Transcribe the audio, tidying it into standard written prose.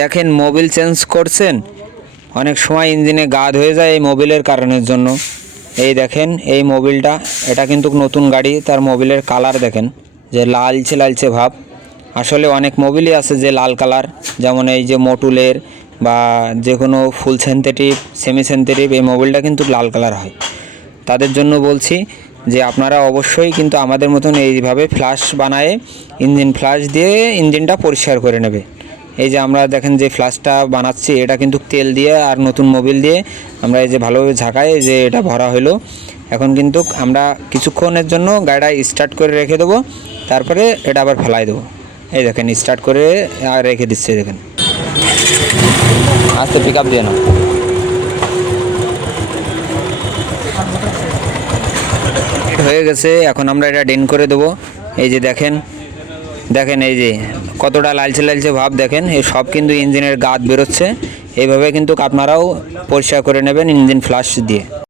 দেখেন Mobil change করছেন, অনেক সময় ইঞ্জিনে গাদ হয়ে যায় এই মোবিলের কারণের জন্য। এই দেখেন এই মোবিলটা, এটা কিন্তু নতুন গাড়ি, তার মোবিলের কালার দেখেন যে লালচে লালচে ভাব। আসলে অনেক মোবিলই আছে যে লাল কালার, যেমন এই যে মোটুলের বা যে কোনো ফুল সিনথেটিক, সেমি সিনথেটিক, এই মোবিলটা কিন্তু লাল কালার হয়। তাদের জন্য বলছি যে আপনারা অবশ্যই কিন্তু আমাদের মতন এইভাবে ফ্লাশ বানায়ে ইঞ্জিন ফ্লাশ দিয়ে ইঞ্জিনটা পরিষ্কার করে নেবে। এই যে আমরা দেখেন যে ফ্লাশটা বানাচ্ছি, এটা কিন্তু তেল দিয়ে আর নতুন মোবিল দিয়ে আমরা এই যে ভালোভাবে ঝাঁকাই যে এটা ভরা হলো। এখন কিন্তু আমরা কিছুক্ষণের জন্য গাড়িটা স্টার্ট করে রেখে দেবো, তারপরে এটা আবার ফেলাই দেবো। এই দেখেন স্টার্ট করে আর রেখে দিচ্ছে, দেখেন আস্তে পিক আপ দিয়ে না। হয়ে গেছে, এখন আমরা এটা ডেন করে দেবো। এই যে দেখেন দেখেন এই যে কতটা লালচে লালচে ভাব, দেখেন এই সব কিন্তু ইঞ্জিনের গাদ বেরোচ্ছে। এইভাবে কিন্তু আপনারাও পরিষ্কার করে নেবেন ইঞ্জিন ফ্লাশ দিয়ে।